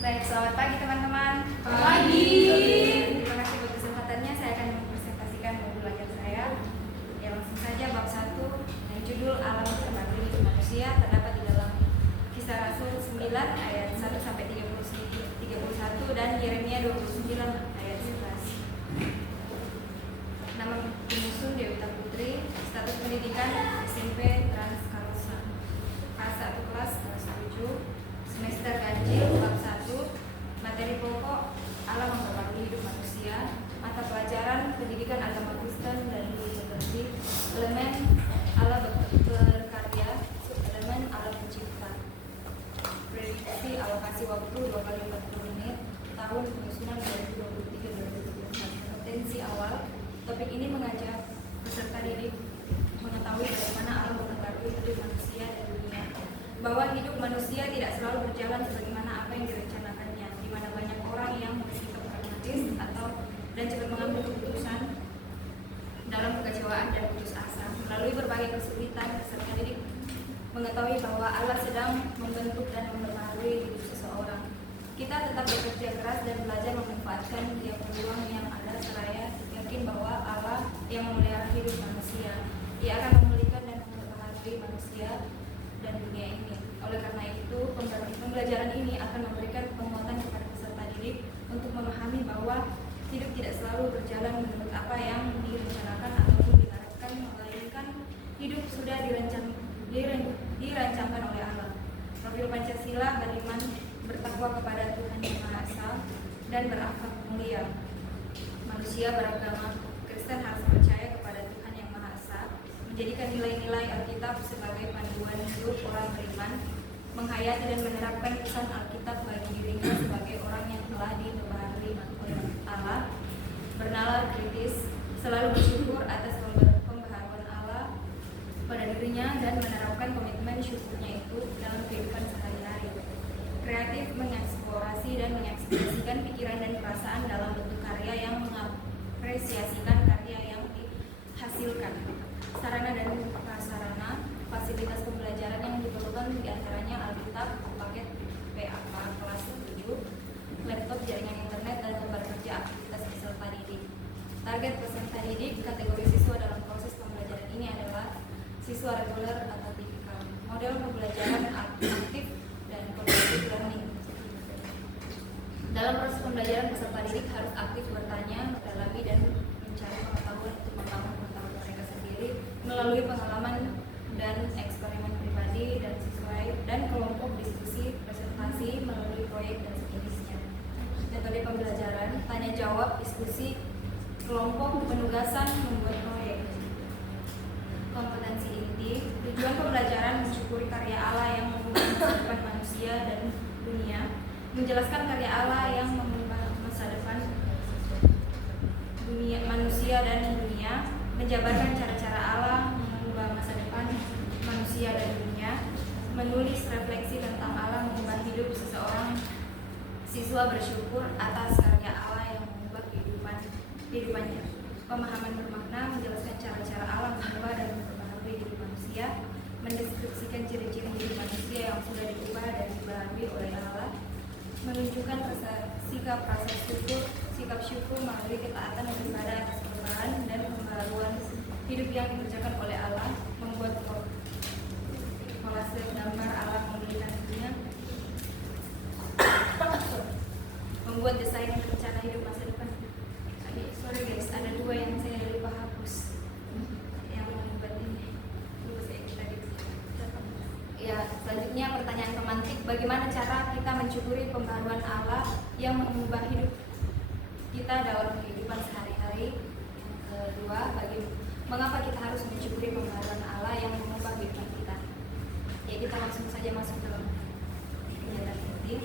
Baik, selamat pagi teman-teman. Pagi. Terima kasih buat kesempatannya. Saya akan mempresentasikan modul belajar saya. Ya, langsung saja bab 1 yang judul Alam Terbaru Hidup Manusia terdapat di dalam Kisah Rasul 9 ayat 1 sampai 31 dan Yeremia 29 ayat 11. Nama penyusun Dewi Putri, status pendidikan SMP Trans Karusa. Kelas 1 kelas 7, semester ganjil bab 1, materi pokok alam mempengaruhi hidup manusia, mata pelajaran pendidikan agama Kristen dan liturgi, elemen Allah berkarya, subelemen Allah pencipta. Prediksi alokasi waktu 2 kali 40 menit, tahun penyusunan 2023-2024. Potensi awal, topik ini mengajak peserta didik mengetahui bagaimana alam mempengaruhi hidup manusia dan dunia, bahwa hidup manusia tidak selalu berjalan sebagaimana apa yang direncanakannya, di mana banyak orang yang bersikap pragmatis dan cepat mengambil keputusan dalam kekecewaan dan putus asa. Melalui berbagai kesulitan, peserta didik mengetahui bahwa Allah sedang membentuk dan mempengaruhi hidup seseorang. Kita tetap bekerja keras dan belajar memanfaatkan tiap peluang yang ada seraya yakin bahwa Allah yang memelihara hidup manusia. Ia akan memulihkan dan mempengaruhi manusia dan dunia ini. Oleh karena itu, pembelajaran ini akan memberikan penguatan kepada peserta didik untuk memahami bahwa hidup tidak selalu berjalan menurut apa yang direncanakan ataupun diharapkan, melainkan hidup sudah dirancangkan oleh Allah. Profil Pancasila beriman, bertakwa kepada Tuhan Yang Maha Esa dan berakhlak mulia. Manusia beragama Kristen harus percaya kepada Tuhan Yang Maha Esa, menjadikan nilai-nilai Alkitab sebagai panduan hidup orang beriman, menghayati dan menerapkan pesan Alkitab bagi dirinya sebagai orang yang telah diperbaharui oleh Allah, bernalar kritis, selalu bersyukur atas pembaharuan Allah pada dirinya dan menerapkan komitmen syukurnya itu dalam kehidupan sehari-hari. Kreatif, mengeksplorasi dan mengekspresikan pikiran dan perasaan dalam bentuk karya yang mengapresiasikan karya yang dihasilkan. Sarana dan prasarana, fasilitas pembelajaran yang diperlukan diantaranya Alkitab, paket PAK kelas 7, laptop, jaringan internet, dan lembar kerja aktivitas peserta didik. Target peserta didik, kategori siswa dalam proses pembelajaran ini adalah siswa reguler atau tipikal. Model pembelajaran aktif dan collaborative learning. Dalam proses pembelajaran, peserta didik harus aktif bertanya, mendalami, dan mencari pengetahuan untuk membangun pengetahuan mereka sendiri melalui pengalaman dan eksperimen pribadi dan sesuai dan kelompok diskusi, presentasi melalui proyek dan sejenisnya. Metode pembelajaran, tanya jawab, diskusi, kelompok, penugasan, membuat proyek. Kompetensi inti, tujuan pembelajaran mensyukuri karya Allah yang mengubah masa depan manusia dan dunia, menjelaskan karya Allah yang mengubah masa depan dunia, manusia dan dunia, menjabarkan cara-cara Allah mengubah masa depan manusia dan dunia, menulis refleksi tentang Allah mengubah hidup seseorang. Siswa bersyukur atas karya Allah yang mengubah kehidupannya. Pemahaman bermakna, menjelaskan cara-cara Allah mengubah dan memperbaharui hidup manusia, mendeskripsikan ciri-ciri hidup manusia yang sudah diubah dan dibaharui oleh Allah, menunjukkan sikap rasa syukur melalui ketaatan dan ibadah atas perubahan dan pembaharuan hidup yang dikerjakan oleh Allah, membuat kolase gambar Allah memulihkan dunia, membuat desain rencana hidup masa depan. Sorry guys, ada 2 yang saya lupa hapus yang membuat ini. Ya, selanjutnya pertanyaan pemantik, bagaimana cara kita mencukuri pembaharuan Allah yang mengubah hidup kita dalam kehidupan sehari-hari? Yang kedua, mengapa kita harus mencukuri pembaharuan Allah yang mengubah kehidupan kita? Ya, kita langsung saja masuk dalam kenyataan inti.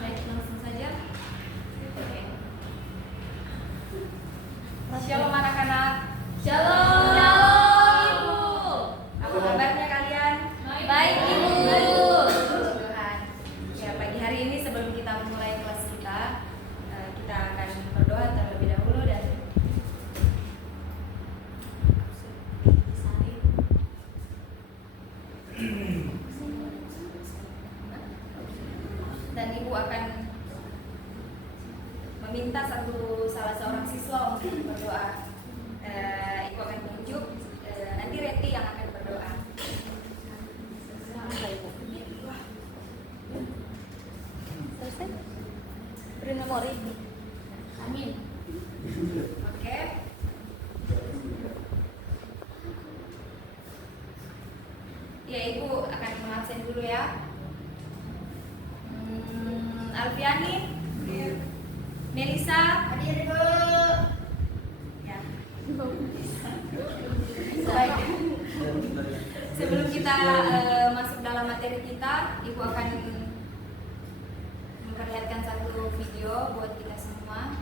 Baik, langsung saja. Oke. Shalom anak-anak. Shalom. Ibu. Apa kabarnya kalian? Baik, Ibu. Tuhan. Ya, pagi hari ini sebelum kita memulai kelas kita akan berdoa terlebih dahulu dan ya, Ibu akan mengabsen dulu ya. Alfiani, Melisa, Hadir, Bu. ya. Baik. Sebelum kita masuk dalam materi kita, Ibu akan memperlihatkan satu video buat kita semua.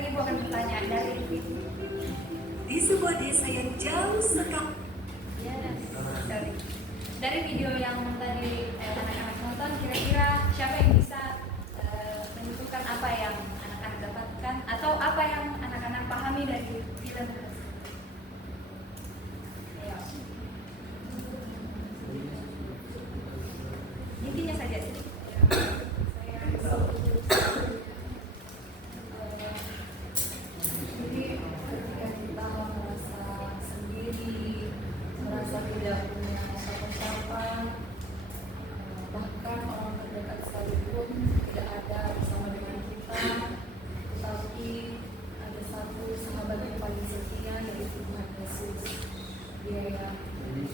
Ibu akan bertanya di sebuah desa yang jauh sekali. Ya, dari video yang tadi anak-anak nonton, kira-kira siapa yang bisa menentukan apa yang anak-anak dapatkan atau apa yang anak-anak pahami dari film tersebut? Ayo. Intinya saja sih.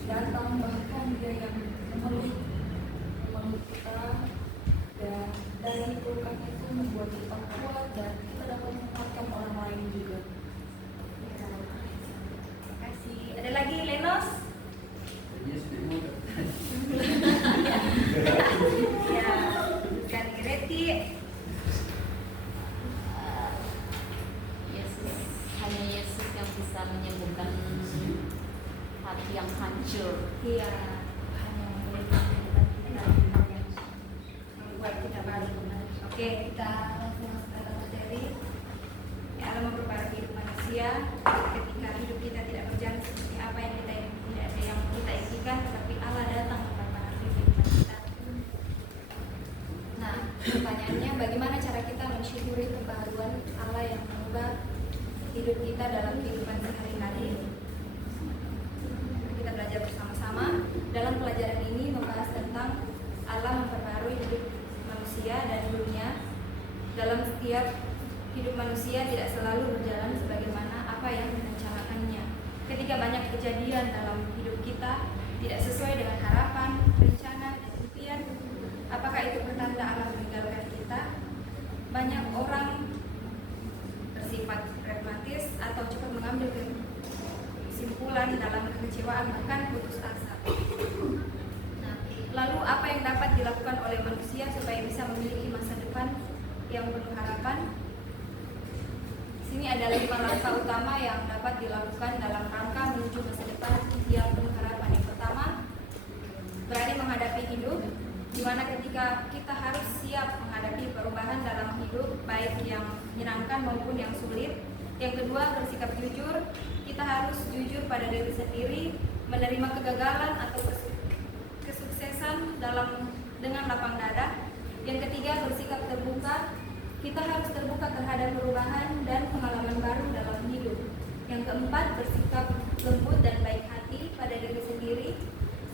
Datang bahkan dia yang memeluk kita Dan dari pelukan itu membuat kita kuat dan kita dapat menguatkan orang lain juga. Terima kasih. Ada lagi Lenos? Ya, bukan Greti. Yesus, hanya Yesus yang bisa menyembuhkan hati yang hancur. Iya, hanya memulihkan kehidupan kita, membuat kita baru. Oke, kita langsung masuk ke dalam materi. Ya, Allah memperbarui hidup manusia. Ketika hidup kita tidak berjalan seperti apa yang kita tidak ada yang kita inginkan, tetapi Allah datang memperbarui kehidupan kita. Nah, pertanyaannya, bagaimana cara kita mensyukuri pembaharuan Allah yang mengubah hidup kita dalam kehidupan sehari-hari? Kita belajar bersama-sama. Dalam pelajaran ini membahas tentang Allah memperbarui hidup manusia dan dunia. Dalam setiap hidup manusia tidak selalu berjalan sebagaimana apa yang direncanakannya. Ketika banyak kejadian dalam hidup kita tidak sesuai dengan harapan, rencana, dan impian, apakah itu pertanda Allah meninggalkan kita? Banyak orang bersifat pragmatis atau cepat mengambil kesimpulan dalam kekecewaan bahkan putus asa. Nah, lalu apa yang dapat dilakukan oleh manusia supaya bisa memiliki masa depan yang penuh harapan? Sini ada 5 langkah utama yang dapat dilakukan dalam rangka menuju masa depan yang penuh harapan. Yang pertama, berani menghadapi hidup, di mana ketika kita harus siap menghadapi perubahan dalam hidup, baik yang menyenangkan maupun yang sulit. Yang kedua, bersikap jujur. Kita harus jujur pada diri sendiri, menerima kegagalan atau kesuksesan dengan lapang dada. Yang ketiga, bersikap terbuka. Kita harus terbuka terhadap perubahan dan pengalaman baru dalam hidup. Yang keempat, bersikap lembut dan baik hati pada diri sendiri.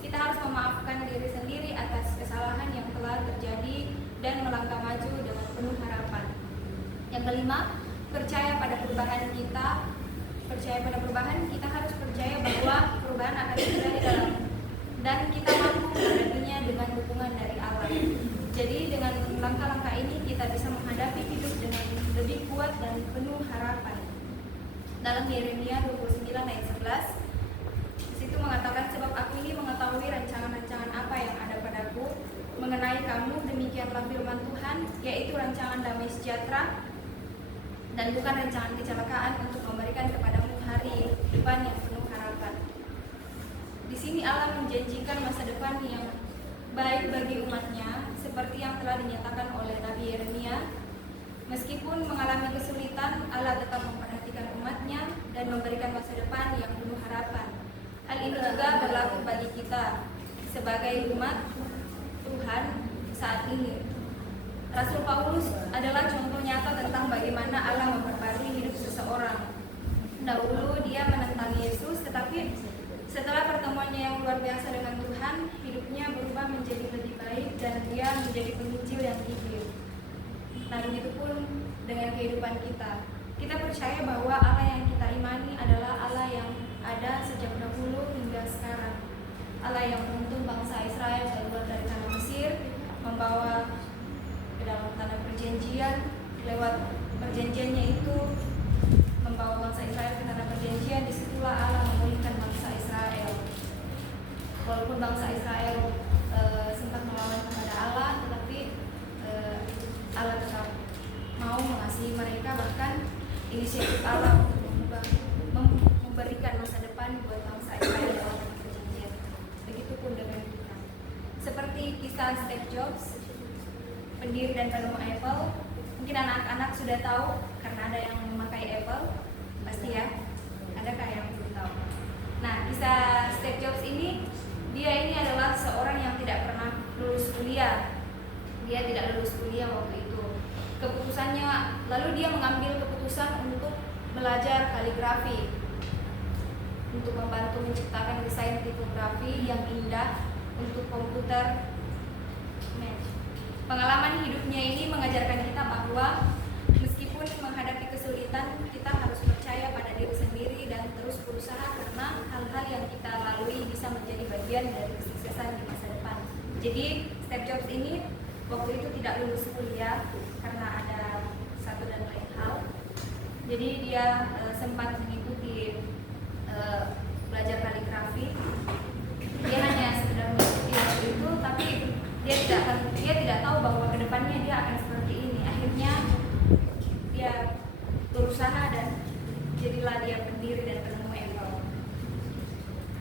Kita harus memaafkan diri sendiri atas kesalahan yang telah terjadi dan melangkah maju dengan penuh harapan. Yang kelima, percaya pada perubahan kita. Percaya pada perubahan, kita harus percaya bahwa perubahan akan terjadi dan kita mampu menghadapinya dengan dukungan dari Allah. Jadi dengan langkah-langkah ini kita bisa menghadapi hidup dengan lebih kuat dan penuh harapan. Dalam Yeremia 29 ayat 11, disitu mengatakan, sebab aku ini mengetahui rancangan-rancangan apa yang ada padaku mengenai kamu, demikianlah firman Tuhan, yaitu rancangan damai sejahtera dan bukan rancangan kecelakaan, untuk memberikan kepadamu hari depan yang penuh harapan. Di sini Allah menjanjikan masa depan yang baik bagi umatnya, seperti yang telah dinyatakan oleh Nabi Yeremia. Meskipun mengalami kesulitan, Allah tetap memperhatikan umatnya dan memberikan masa depan yang penuh harapan. Hal ini juga berlaku bagi kita sebagai umat Tuhan saat ini. Rasul Paulus adalah contoh nyata tentang bagaimana Allah memperbarui hidup seseorang. Dahulu dia menentang Yesus, tetapi setelah pertemuannya yang luar biasa dengan Tuhan, hidupnya berubah menjadi lebih baik dan dia menjadi penginjil yang gigih. Nah, begitu pun dengan kehidupan kita. Kita percaya bahwa Allah yang kita imani adalah Allah yang ada sejak dahulu hingga sekarang. Allah yang menuntun bangsa Israel keluar dari tanah Mesir, membawa ke dalam tanah perjanjian. Lewat perjanjiannya itu membawa bangsa Israel ke tanah perjanjian. Disitulah Allah memulihkan bangsa Israel. Walaupun bangsa Israel sempat melawan kepada Allah, tetapi Allah tetap mau mengasihi mereka. Bahkan inisiatif Allah untuk memberikan masa depan buat bangsa Israel dalam perjanjian. Begitupun dengan kita. Seperti kisah Steve Jobs, pendiri dan penemu Apple. Mungkin anak-anak sudah tahu karena ada yang memakai Apple, pasti ya. Adakah yang belum tahu? Nah, kisah Steve Jobs ini, dia ini adalah seorang yang tidak pernah lulus kuliah. Dia tidak lulus kuliah waktu itu. Keputusannya, lalu dia mengambil keputusan untuk belajar kaligrafi, untuk membantu menciptakan desain tipografi yang indah untuk komputer. Pengalaman hidupnya ini mengajarkan kita bahwa meskipun menghadapi kesulitan, kita harus percaya pada diri sendiri dan terus berusaha, karena hal-hal yang kita lalui bisa menjadi bagian dari kesuksesan di masa depan. Jadi Steve Jobs ini waktu itu tidak lulus kuliah karena ada satu dan lain hal. Jadi dia sempat mengikuti belajar kaligrafi. Dia hanya sekedar mengikuti waktu itu, tapi dia tidak tahu bahwa kedepannya dia akan seperti ini. Akhirnya dia berusaha dan jadilah dia pendiri dan penemu Embel.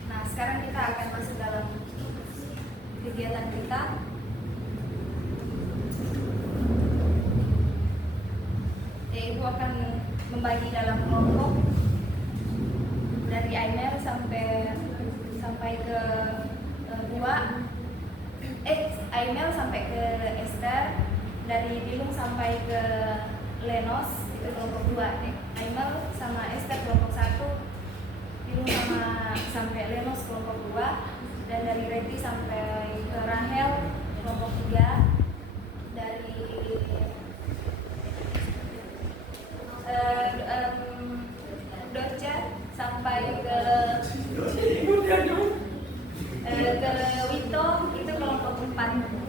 Nah, sekarang kita akan masuk dalam kegiatan kita. Ibu akan membagi dalam kelompok dari Aimel sampai ke Gua. Aimel sampai ke Esther, dari Dilung sampai ke Lenos itu kelompok 2. Aimel sama Esther kelompok 1, Dilung sampai Lenos kelompok 2, dan dari Reti sampai ke Rahel kelompok 3, dari Doca sampai ke Wito itu kelompok 4.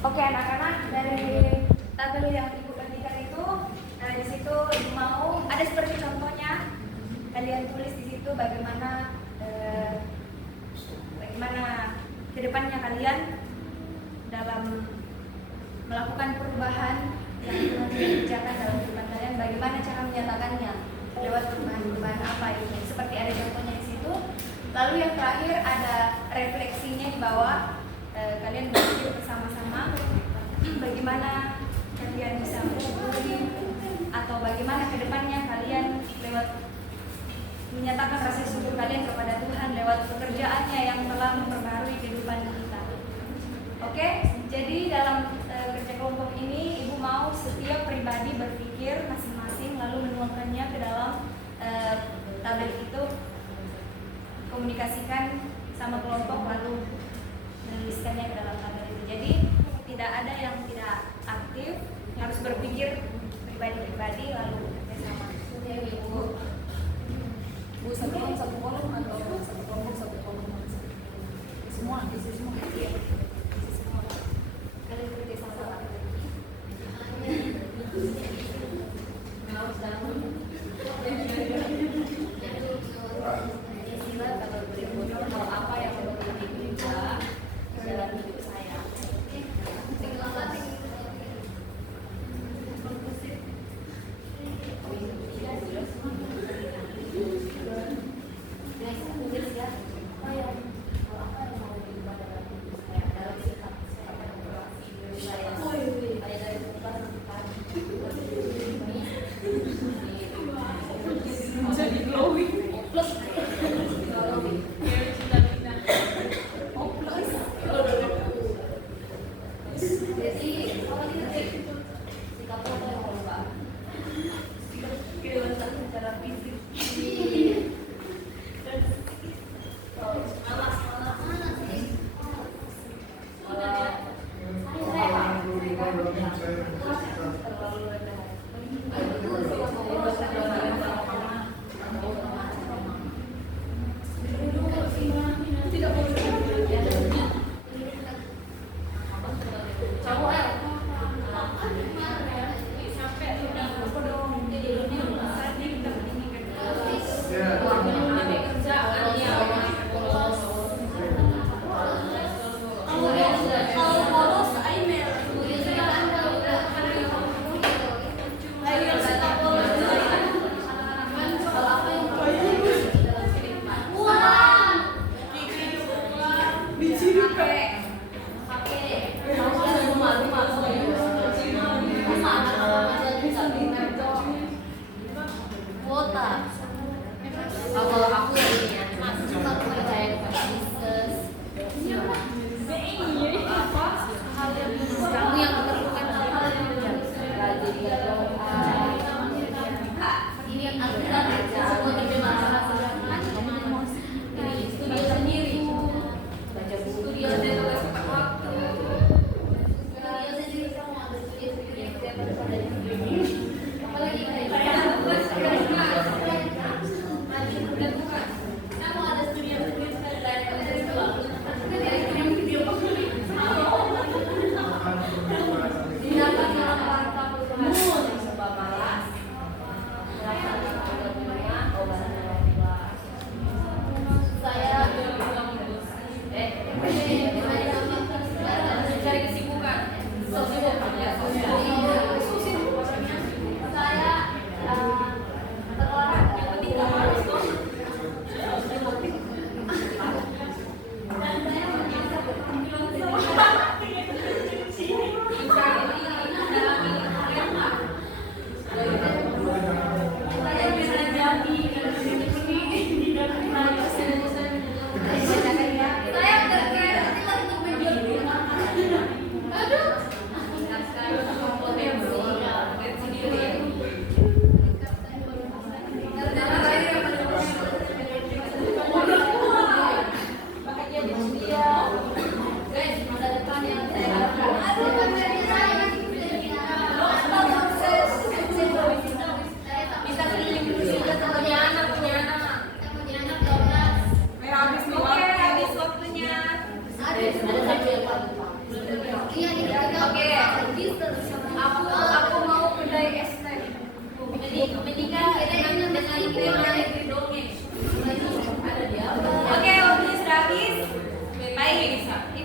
Oke anak-anak, dari tabel yang ibu bagikan itu, di situ ibu mau ada seperti contohnya, kalian tulis di situ bagaimana kedepannya kalian dalam melakukan perubahan yang dikerjakan dalam kehidupan kalian, bagaimana cara menyatakannya lewat perubahan apa ini, seperti ada contohnya di situ. Lalu yang terakhir ada refleksinya di bawah. Kalian berpikir bersama-sama bagaimana kalian bisa mensyukuri atau bagaimana kedepannya kalian lewat menyatakan rasa syukur kalian kepada Tuhan lewat pekerjaannya yang telah memperbarui kehidupan kita. Oke, jadi dalam kerja kelompok ini ibu mau setiap pribadi berpikir masing-masing lalu menuangkannya ke dalam tabel itu, komunikasikan sama kelompok lalu menuliskannya ke dalam tabel itu. Jadi tidak ada yang tidak aktif, harus berpikir pribadi-pribadi lalu bersama. Ibu, satu kolom atau satu kolom semua isi semua. Iya. Kalian kerja sama. Istilah kalau berikutnya apa yang berarti juga dalam hidup saya.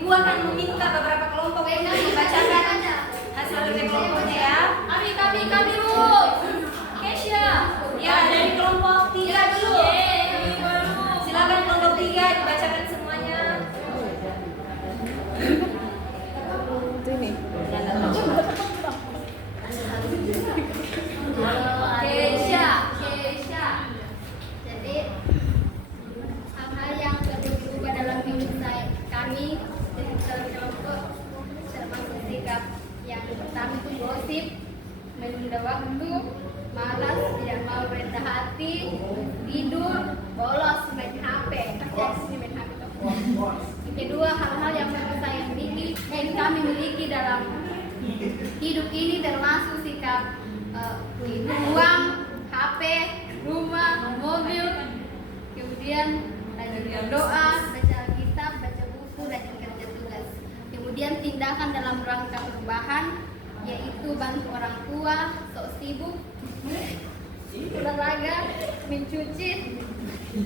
Ibu akan meminta beberapa kelompok untuk membacakan hasil survei kelompoknya ya. Kami Bu. Kesha. Ya, dari kelompok 3 dulu. Silakan kelompok 3 dibacakan semuanya. Kesha. Jadi hal-hal yang perlu diubah dalam hidup kami dalam kelompok termasuk sikap yang pertama itu gosip, menunda waktu, malas, tidak mau rendah hati, tidur, bolos, main HP, main HP. Yang kedua, hal-hal yang perlu saya miliki, kami miliki dalam hidup ini termasuk sikap uang, HP, rumah, mobil, kemudian rajin doa, baca kitab, baca buku, rajin kerja tugas. Kemudian tindakan dalam rangka perubahan, yaitu bantu orang tua, sok sibuk, olahraga, mencuci,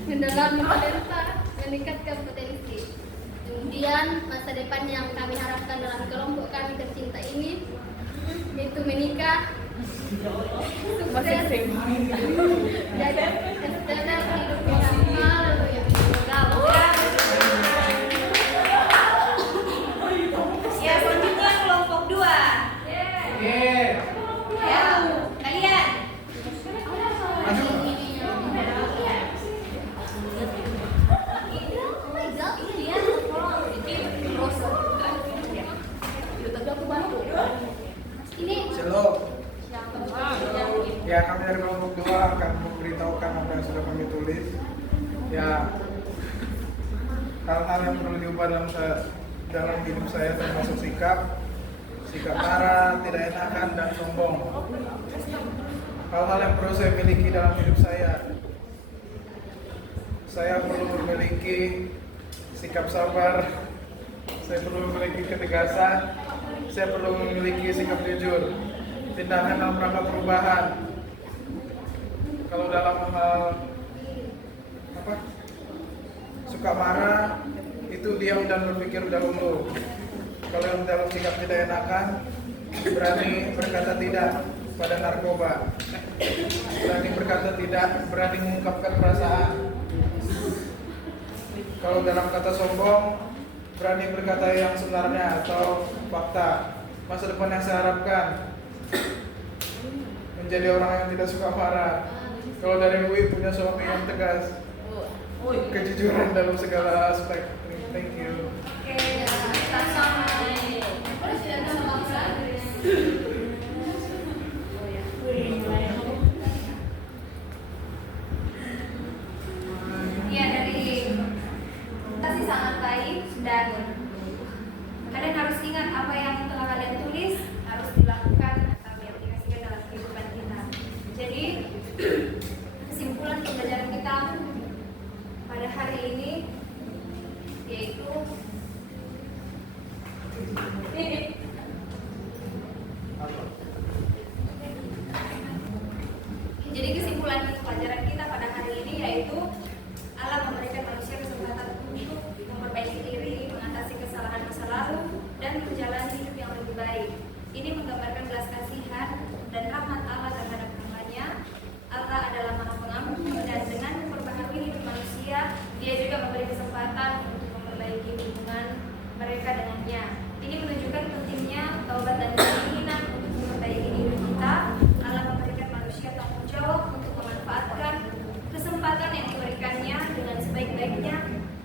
mendalami talenta, meningkatkan potensi. Kemudian masa depan yang kami harapkan dalam kelompok kami tercinta ini, yaitu menikah, sukses, jadi setelah hidup yang normal, yang Ya, selanjutnya kelompok 2. Ya, kalian. Shalom. Ya, kami dari kelompok 2 akan memberitahukan apa yang sudah kami tulis. Ya, hal-hal yang perlu diubah dalam hidup saya termasuk sikap marah, tidak enakan, dan sombong. Hal-hal yang perlu saya miliki dalam hidup saya perlu memiliki sikap sabar, saya perlu memiliki ketegasan, saya perlu memiliki sikap jujur, tindakan dalam rangka perubahan. Kalau dalam hal suka marah, itu diam dan berpikir dahulu. Kalau yang dalam sikap tidak enakan, berani berkata tidak pada narkoba, berani berkata tidak, berani mengungkapkan perasaan. Kalau dalam kata sombong, berani berkata yang sebenarnya atau fakta. Masa depan yang saya harapkan menjadi orang yang tidak suka marah. Kalau dari UI punya suami yang tegas, kejujuran dalam segala aspek. Thank you. Oke, sama. Ya, dari kasih sangat baik, dan kalian harus ingat apa yang telah kalian tulis harus dilakukan atau diaplikasikan dalam kehidupan kita. Jadi kesimpulan pembelajaran kita pada hari ini yaitu jadi kesimpulan pelajaran kita pada hari ini yaitu Allah memberikan manusia kesempatan untuk memperbaiki diri, mengatasi kesalahan masa lalu, dan menjalani hidup yang lebih baik. Ini menggambarkan belas kasihan dan rahmat Allah terhadap hamba-Nya. Allah adalah Maha Pengampun, dan dengan memperbaharui hidup manusia, Dia juga memberi kesempatan untuk memperbaiki hubungan mereka dengannya. Ini menunjukkan pentingnya taubat dan keinginan untuk memperbaiki diri kita. Allah memberikan manusia tanggung jawab untuk memanfaatkan kesempatan yang diberikannya dengan sebaik-baiknya,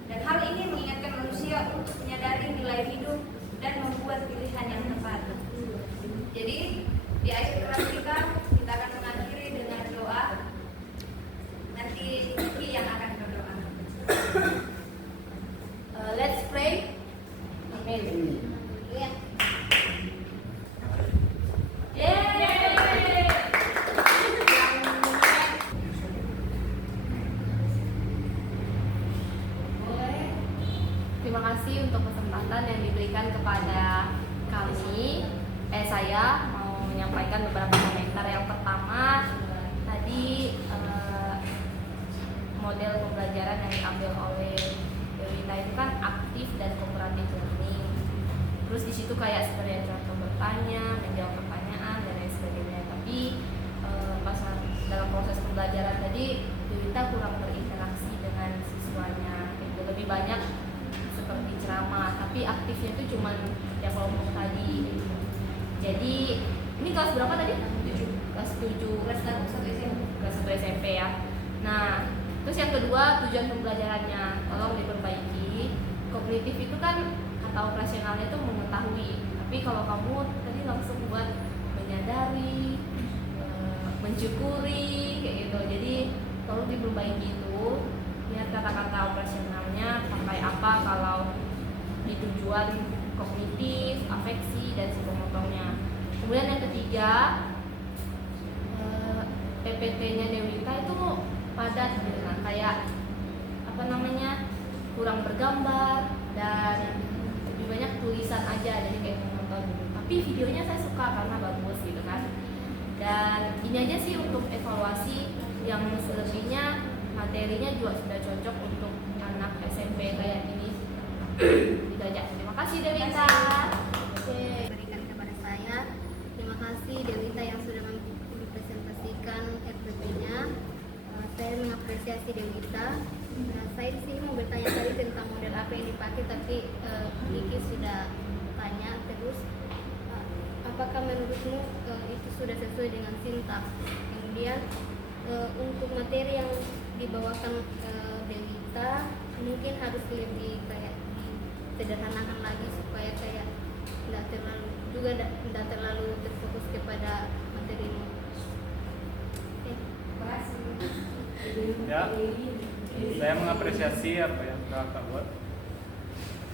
dan hal ini mengingatkan manusia untuk menyadari nilai hidup dan membuat pilihan yang tepat. Jadi di akhir kelas kita akan mengakhiri dengan doa. Nanti Kiki yang akan berdoa. Let's pray. Amen. ya. Terima kasih untuk kesempatan yang diberikan kepada kami. Saya mau menyampaikan beberapa komentar. Yang pertama, tadi model pembelajaran yang diambil oleh Yolita itu kan aktif dan kooperatif learning. Terus di situ kayak sebenarnya contoh bertanya, menjawab pertanyaan dan lain sebagainya. Tapi pas dalam proses pembelajaran tadi Dewita kurang berinteraksi dengan siswanya. Itu lebih banyak seperti ceramah, tapi aktifnya itu cuman yang kelompok tadi. Jadi ini kelas berapa tadi? 7. Kelas 7. Kelas 1 SMP. Kelas 1 SMP ya. Nah, terus yang kedua tujuan pembelajarannya tolong diperbaiki. Kognitif itu kan kata operasionalnya itu mengetahui, tapi kalau kamu tadi langsung buat menyadari, mensyukuri kayak gitu. Jadi tolong diperbaiki itu. Lihat kata-kata operasionalnya pakai apa kalau di tujuan kognitif, afeksi dan psikomotornya. Kemudian yang ketiga, PPT-nya Dewita itu padat gitu kan, kayak apa namanya, kurang bergambar dan lebih banyak tulisan aja, jadi kayak menonton gitu. Tapi videonya saya suka karena bagus gitu kan. Dan ini aja sih untuk evaluasi, yang selebihnya materinya juga sudah cocok untuk anak SMP kayak ini. Gitu aja. Terima kasih Dewita. Oke. Berikan kepada saya. Terima kasih Dewita yang sudah mempresentasikan RPP-nya. Saya mengapresiasi Dewita. Saya di sini mau bertanya tadi tentang model apa yang dipakai, tapi Niki sudah tanya terus. Apakah menurutmu itu sudah sesuai dengan sintaks? Kemudian untuk materi yang dibawakan Dewita mungkin harus lebih kayak disederhanakan lagi supaya kayak tidak terlalu terfokus kepada materi ini. Terima kasih. Ya, saya mengapresiasi apa yang sudah Kak buat.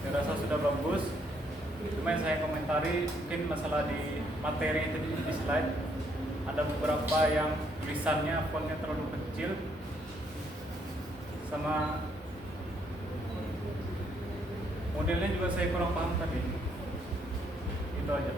Saya rasa sudah bagus. Cuma yang saya komentari mungkin masalah di materi itu di slide ada beberapa yang tulisannya fontnya terlalu kecil, sama modelnya juga saya kurang paham tadi. Itu aja.